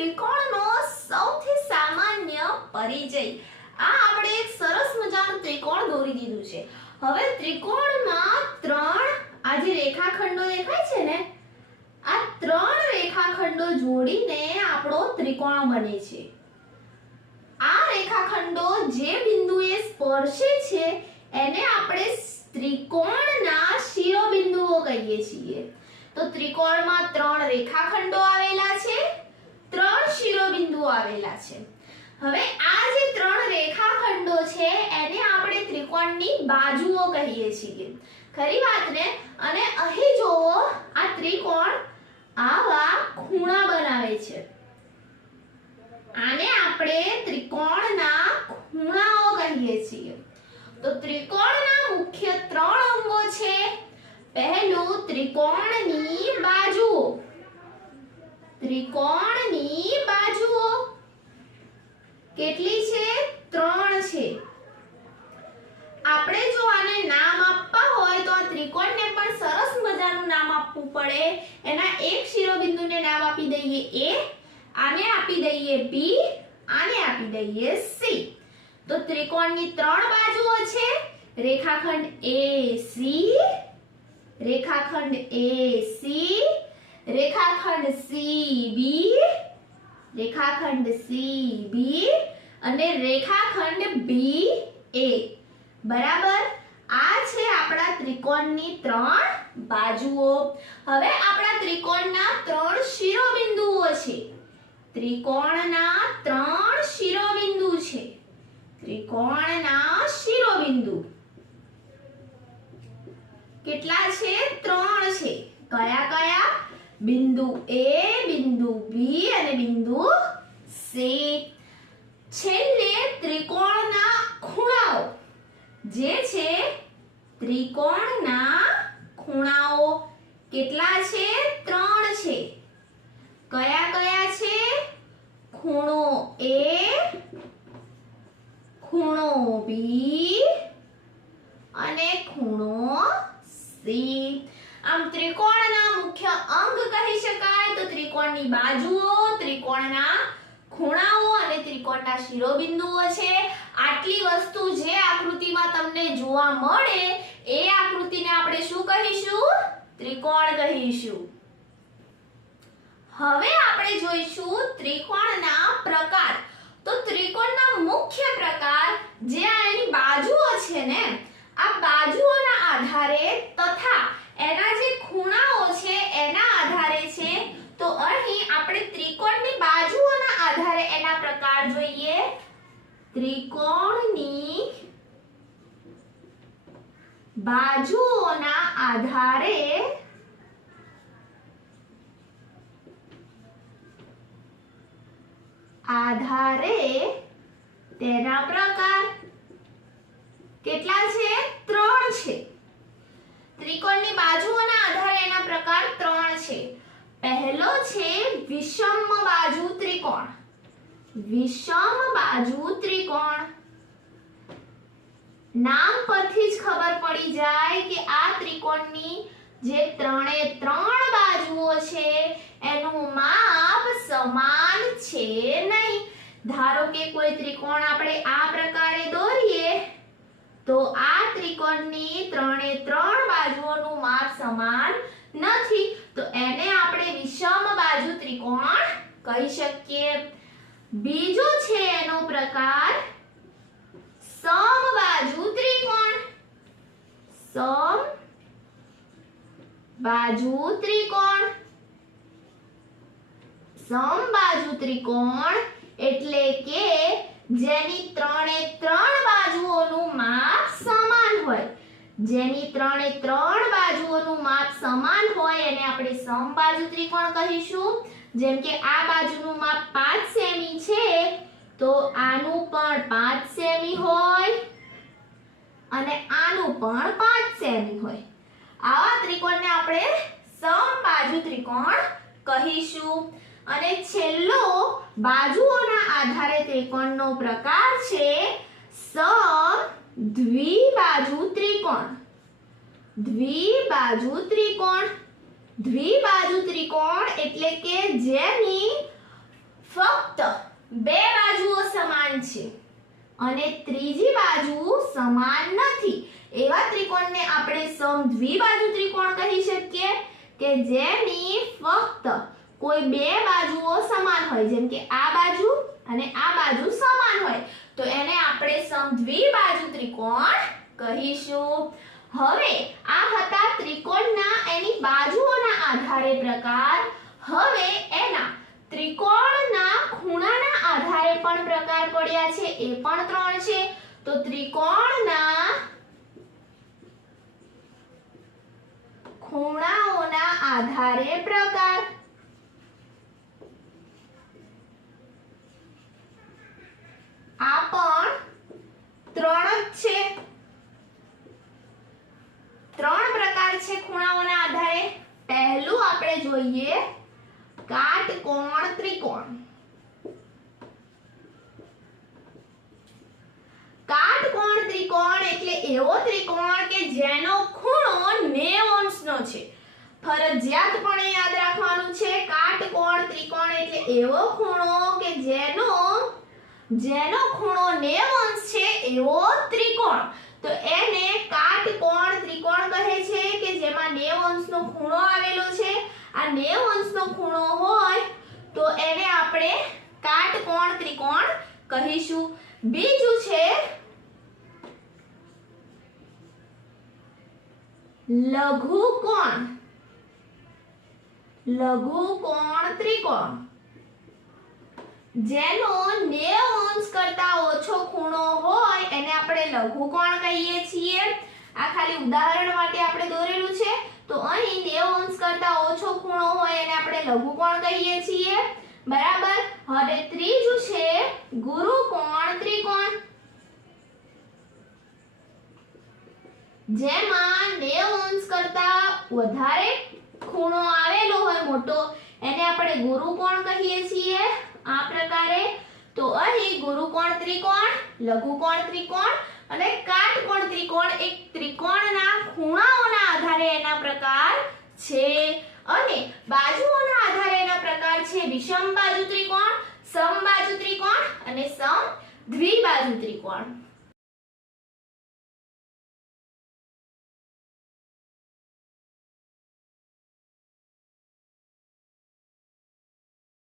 ત્રિકોણનો સૌથી સામાન્ય પરિચય. આ આપણે એક સરસ મજાનું ત્રિકોણ દોરી દીધું છે. હવે ત્રિકોણમાં ત્રણ આ જે રેખાખંડો દેખાય છે ને, આ ત્રણ રેખાખંડો જોડીને આપણો ત્રિકોણ બને છે. આ રેખાખંડો જે બિંદુએ સ્પર્શે છે, એને આપણે ત્રિકોણના શિરોબિંદુઓ કહીએ છીએ. તો ત્રિકોણમાં ત્રણ રેખાખંડો આવેલા છે આવેલા છે. હવે આ જે ત્રણ રેખાખંડો છે, એને આપણે ત્રિકોણની બાજુઓ કહીએ છીએ. ખરી વાત ને? અને અહીં જોવો આ ત્રિકોણ આવા ખૂણા બનાવે છે. આને આપણે ત્રિકોણના ખૂણાઓ કહીએ છીએ. તો ત્રિકોણના મુખ્ય ત્રણ અંગો છે. પહેલું ત્રિકોણની બાજુઓ. ત્રિકોણની બાજુઓ. કેટલી છે? ત્રણ છે. આપણે જો આને નામ આપવા હોય તો આ ત્રિકોણને પણ સરસ મજાનું નામ આપવું પડે. એના એક શિરોબિંદુને નામ આપી દઈએ A આને આપી દઈએ B આને આપી દઈએ સી. તો ત્રિકોણની ત્રણ બાજુઓ છે. રેખાખંડ સી. રેખાખંડ સી. રેખાખંડ બી. રેખાખંડ સી બી અને રેખાખંડ બી એ બરાબર? આ છે આપણા ત્રિકોણની ત્રણ બાજુઓ. હવે આપણા ત્રિકોણના ત્રણ શિરોબિંદુઓ છે. ત્રિકોણના ત્રણ શિરોબિંદુ છે. ત્રિકોણના શિરોબિંદુ. કેટલા છે? ત્રણ છે. કયા કયા? બિંદુ એ બિંદુ બી અને બિંદુ સી છેલ્લે ત્રિકોણના ખૂણાઓ. જે છે ત્રિકોણના ખૂણાઓ. કેટલા છે? ત્રણ છે. કયા કયા છે? ખૂણો એ ખૂણો બી અને ખૂણો સી આમ ત્રિકોણના મુખ્ય અંગ કહી શકાય તો ત્રિકોણની બાજુઓ, ત્રિકોણના ખૂણાઓ અને ત્રિકોણના શિરોબિંદુઓ છે. આટલી વસ્તુ જે આકૃતિમાં તમને જોવા મળે, એ આકૃતિને આપણે શું કહીશું? ત્રિકોણ કહીશું. હવે આપણે જોઈશું ત્રિકોણના પ્રકાર. તો ત્રિકોણના મુખ્ય પ્રકાર જે આ એની બાજુઓ છે ને, આ બાજુઓના આધારે તથા એના જે ખૂણાઓ છે એના આધારે છે તો અહીં આપણે ત્રિકોણની બાજુઓના આધારે એના પ્રકાર જોઈએ ત્રિકોણની બાજુઓના આધારે આધારે તેના પ્રકાર કેટલા છે? ત્રણ છે. ત્રિકોણની બાજુઓના આધારે એના પ્રકાર ત્રણ છે. પહેલો છે વિષમ બાજુ ત્રિકોણ. વિષમ બાજુ ત્રિકોણ. નામ પરથી જ ખબર પડી જાય કે આ ત્રિકોણની જે ત્રણે ત્રણ બાજુઓ છે, એનું માપ સમાન છે નહીં. ધારો કે કોઈ ત્રિકોણ આપણે આ પ્રકારે દોરીએ, તો આ ત્રિકોણની ત્રણે ત્રણ બાજુઓનું માપ સમાન નથી. તો એને આપણે વિષમ બાજુ ત્રિકોણ કહી શકીએ. બીજો છે એનો પ્રકાર સમબાજુ ત્રિકોણ. સમ બાજુ ત્રિકોણ. સમબાજુ ત્રિકોણ એટલે કે જેની ત્રણે ત્રણ બાજુઓનું માપ સમાન હોય. જેની ત્રણે ત્રણ બાજુઓનું માપ સમાન હોય એને આપણે સમબાજુ ત્રિકોણ કહીશું. જેમ કે આ બાજુનું માપ 5 સેમી છે, તો આનું પણ 5 સેમી હોય અને આનું પણ 5 સેમી હોય. આવા ત્રિકોણને આપણે સમબાજુ ત્રિકોણ કહીશું. અને છેલ્લો બાજુઓના આધારે ત્રિકોણનો પ્રકાર છે સમ દ્વિબાજુ ત્રિકોણ. દ્વિબાજુ ત્રિકોણ. દ્વિબાજુ ત્રિકોણ એટલે કે જેની ફક્ત બે બાજુઓ સમાન છે અને ત્રીજી બાજુ સમાન નથી. એવા ત્રિકોણને આપણે સમદ્વિબાજુ ત્રિકોણ કહી શકીએ કે જેની ફક્ત કોઈ બે બાજુઓ સમાન હોય. જેમ કે આ બાજુ અને આ બાજુ સમાન હોય. તો એને આપણે સમદ્વિબાજુ ત્રિકોણ કહીશું. હવે આ હતા ત્રિકોણના એની બાજુઓના આધારે પ્રકાર. હવે એના ત્રિકોણના ખૂણાના આધારે પણ પ્રકાર પડ્યા છે. એ પણ ત્રણ છે. તો ત્રિકોણના ખૂણાઓના આધારે પ્રકાર આ પણ ત્રણ જ છે ત્રણ પ્રકાર છે ખૂણાઓના આધારે પહેલું આપણે જોઈએ. કાટકોણ ત્રિકોણ? કાટકોણ ત્રિકોણ? એટલે એવો ત્રિકોણ કે જેનો ખૂણો 90 અંશનો છે. ફરજિયાતપણે યાદ રાખવાનું છે. કાટકોણ ત્રિકોણ? એટલે એવો ખૂણો કે જેનો જેનો ખૂણો 90 અંશ છે, એવો ત્રિકોણ. તો એને કાટકોણ ત્રિકોણ કહે છે કે જેમાં 90 અંશનો ખૂણો આવેલો છે આ 90 અંશનો ખૂણો હોય, તો એને આપણે કાટકોણ ત્રિકોણ કહીશું. બીજું છે લઘુકોણ. લઘુકોણ, ત્રિકોણ. જેનો 90 અંશ કરતા ઓછો ખૂણો હોય, એને આપણે લઘુકોણ કહીએ છીએ. આ ખાલી ઉદાહરણ માટે આપણે દોરેલું છે. તો અહીં 90 અંશ કરતા ઓછો ખૂણો હોય એને આપણે લઘુકોણ કહીએ છીએ? બરાબર? હવે ત્રીજું છે ગુરુકોણ ત્રિકોણ. જેમાં 90 અંશ કરતા વધારે ખૂણો આવેલો હોય મોટો, એને આપણે ગુરુકોણ કહીએ છીએ? આ પ્રકારે. તો અહીં ગુરુકોણ ત્રિકોણ. લઘુકોણ ત્રિકોણ. અને કાટકોણ ત્રિકોણ? એક ત્રિકોણના ખૂણાઓના આધારે એના પ્રકાર છે. અને બાજુઓના આધારે એના પ્રકાર છે વિષમ બાજુ ત્રિકોણ, સમબાજુ ત્રિકોણ અને સમ દ્વિબાજુ ત્રિકોણ.